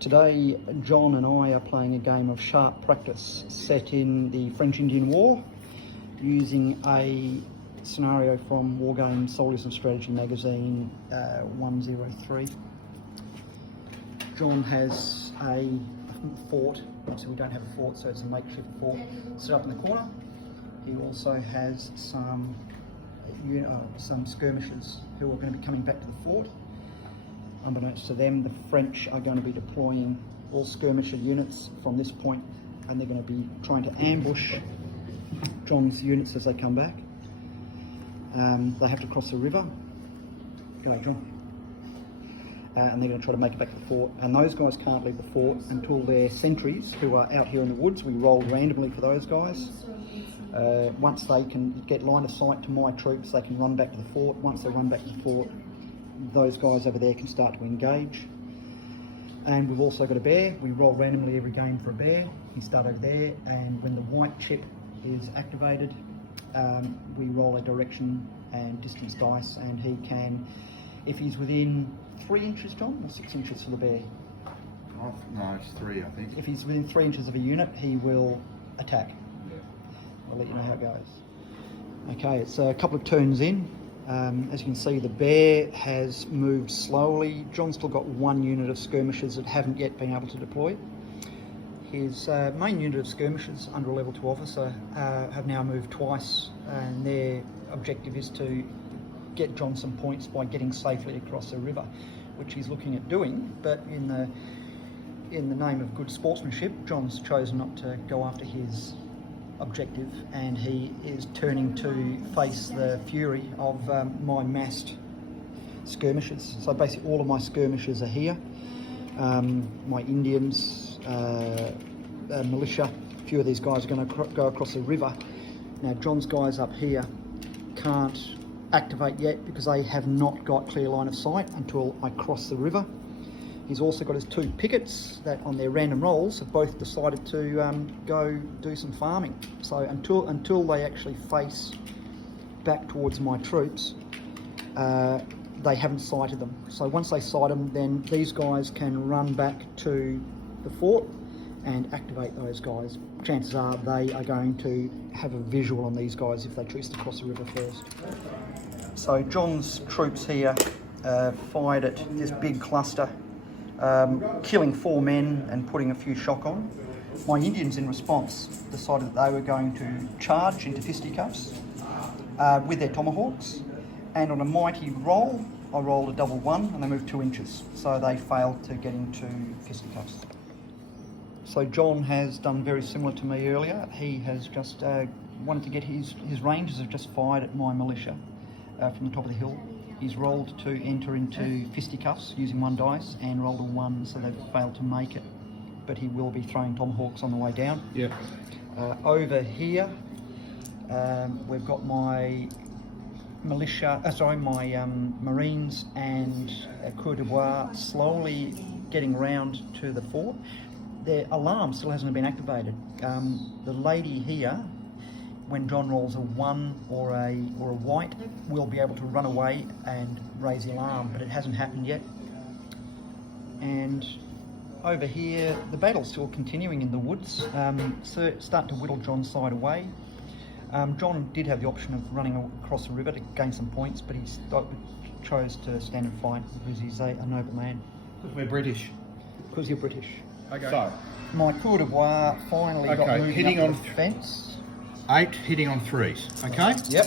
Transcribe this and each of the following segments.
Today, John and I are playing a game of sharp practice set in the French-Indian War using a scenario from War Games Soldiers and Strategy magazine 103. John has a fort. Obviously we don't have a fort, so it's a makeshift fort set up in the corner. He also has some skirmishers who are going to be coming back to the fort. Unbeknownst to them, the French are going to be deploying all skirmisher units from this point, and they're going to be trying to ambush John's units as they come back. They have to cross the river. Go, John. And they're going to try to make it back to the fort. And those guys can't leave the fort until their sentries, who are out here in the woods, we rolled randomly for those guys. Once they can get line of sight to my troops, they can run back to the fort. Once they run back to the fort, those guys over there can start to engage. And we've also got a bear. We roll randomly every game for a bear. He starts over there, and when the white chip is activated, we roll a direction and distance dice, and he can, if he's within 3 inches, John, or 6 inches for the bear? Oh, no, it's 3, I think. If he's within 3 inches of a unit, he will attack. Yeah. I'll let you know how it goes. Okay, it's a couple of turns in. As you can see, the bear has moved slowly. John's still got 1 unit of skirmishers that haven't yet been able to deploy. His main unit of skirmishers under a level 2 officer have now moved twice, and their objective is to get John some points by getting safely across the river, which he's looking at doing, but in the name of good sportsmanship, John's chosen not to go after his objective, and he is turning to face the fury of my massed skirmishers. So basically all of my skirmishers are here. My Indians, militia, a few of these guys are going to go across the river. Now John's guys up here can't activate yet because they have not got clear line of sight until I cross the river. He's also got his 2 pickets that on their random rolls have both decided to go do some farming. So until they actually face back towards my troops, they haven't sighted them. So once they sight them, then these guys can run back to the fort and activate those guys. Chances are they are going to have a visual on these guys if they choose to cross the river first. So John's troops here fired at this big cluster, killing 4 men and putting a few shock on. My Indians in response decided that they were going to charge into fisticuffs with their tomahawks, and on a mighty roll, I rolled a double 1 and they moved 2 inches, so they failed to get into fisticuffs. So John has done very similar to me earlier. He has just wanted to get his rangers have just fired at my militia from the top of the hill. He's rolled to enter into fisticuffs using 1 dice and rolled a 1, so they've failed to make it. But he will be throwing tomahawks on the way down. Yep. Over here, we've got my militia, my Marines and Coeur de Bois slowly getting round to the fort. Their alarm still hasn't been activated. The lady here, when John rolls a 1 or a white, will be able to run away and raise the alarm, but it hasn't happened yet. And over here, the battle's still continuing in the woods. So start to whittle John's side away. John did have the option of running across the river to gain some points, but he chose to stand and fight because he's a noble man. Because we're British. Because you're British. Okay. So, my Coeur de Bois finally got moved hitting up on the fence. 8 hitting on 3s. Okay? Yep.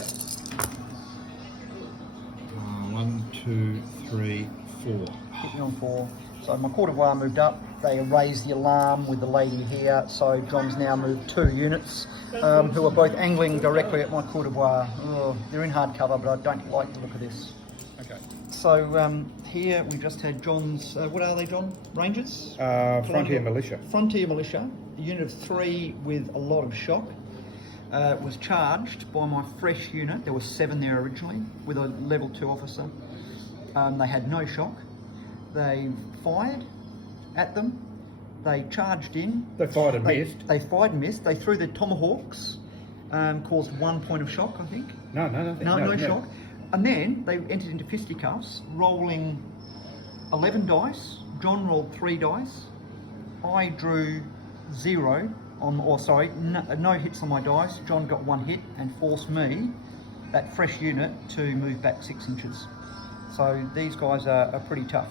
1, 2, 3, 4. Hitting on 4. So my Coeur de Bois moved up. They raised the alarm with the lady here. So John's now moved 2 units who are both angling directly at my Coeur de Bois. Oh, they're in hard cover, but I don't like the look of this. Okay. So here we just had John's, what are they, John? Rangers? Frontier Militia. Frontier Militia, a unit of 3 with a lot of shock. Was charged by my fresh unit. There were 7 there originally with a level 2 officer. They had no shock. They fired at them. They charged in. They fired and missed. They fired and missed. They threw their tomahawks, caused 1 point of shock, I think. No shock. And then they entered into fisticuffs, rolling 11 dice. John rolled 3 dice. I drew 0 on, or sorry, no hits on my dice. John got 1 hit and forced me, that fresh unit, to move back 6 inches. So these guys are pretty tough.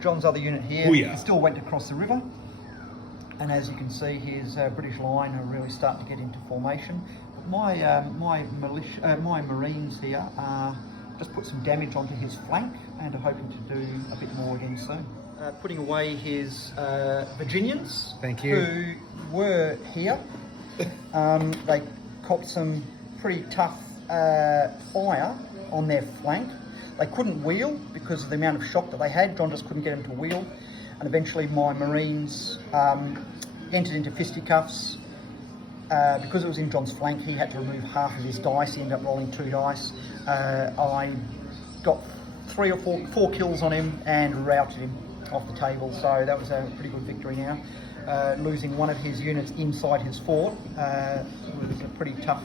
John's other unit here, Booyah. he still went across the river. And as you can see, his British line are really starting to get into formation. My my Marines here just put some damage onto his flank and are hoping to do a bit more again soon. Putting away his Virginians, Thank you. who were here. They copped some pretty tough fire on their flank. They couldn't wheel because of the amount of shock that they had. John just couldn't get them to wheel. And eventually my Marines entered into fisticuffs. Because it was in John's flank, he had to remove half of his dice. He ended up rolling 2 dice. I got 3 or 4 kills on him and routed him off the table. So that was a pretty good victory now. Losing one of his units inside his fort was a pretty tough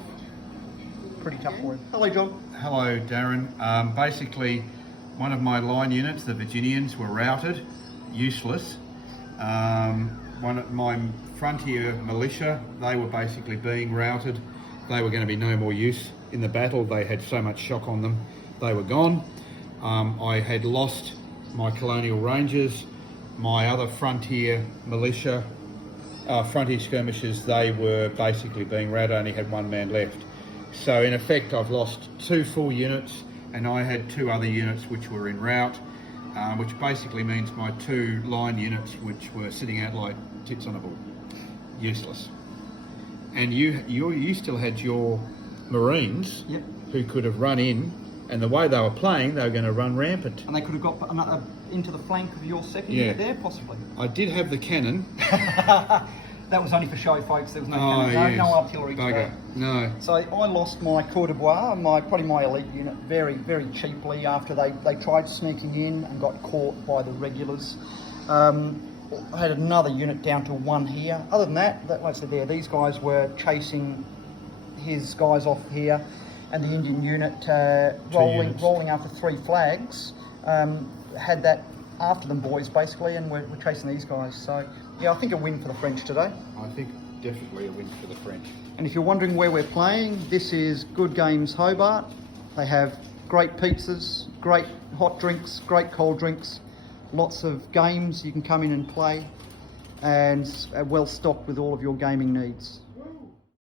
for him. Hello, John. Hello, Darren. Basically, one of my line units, the Virginians, were routed, useless. One of my frontier militia, they were basically being routed. They were going to be no more use in the battle. They had so much shock on them, they were gone. I had lost my colonial rangers, my other frontier militia, frontier skirmishers, they were basically being routed, only had 1 man left. So in effect, I've lost 2 full units, and I had 2 other units which were en route, which basically means my 2 line units, which were sitting out like tits on a bull, useless. And you still had your Marines, Yep. who could have run in, and the way they were playing, they were going to run rampant. And they could have got another into the flank of your second unit there, possibly. I did have the cannon. That was only for show, folks. There was no Oh, cannon, yes. no artillery today. Bugger. No. So I lost my Corps de Bois, probably my elite unit, very, very cheaply after they tried sneaking in and got caught by the regulars. I had another unit down to 1 here. Other than that, like I said there, these guys were chasing his guys off here, and the Indian unit rolling after 3 flags had that after them boys basically, and we're chasing these guys. So yeah, I think a win for the French today. I think definitely a win for the French. And if you're wondering where we're playing, this is Good Games Hobart. They have great pizzas, great hot drinks, great cold drinks, lots of games you can come in and play, and well stocked with all of your gaming needs.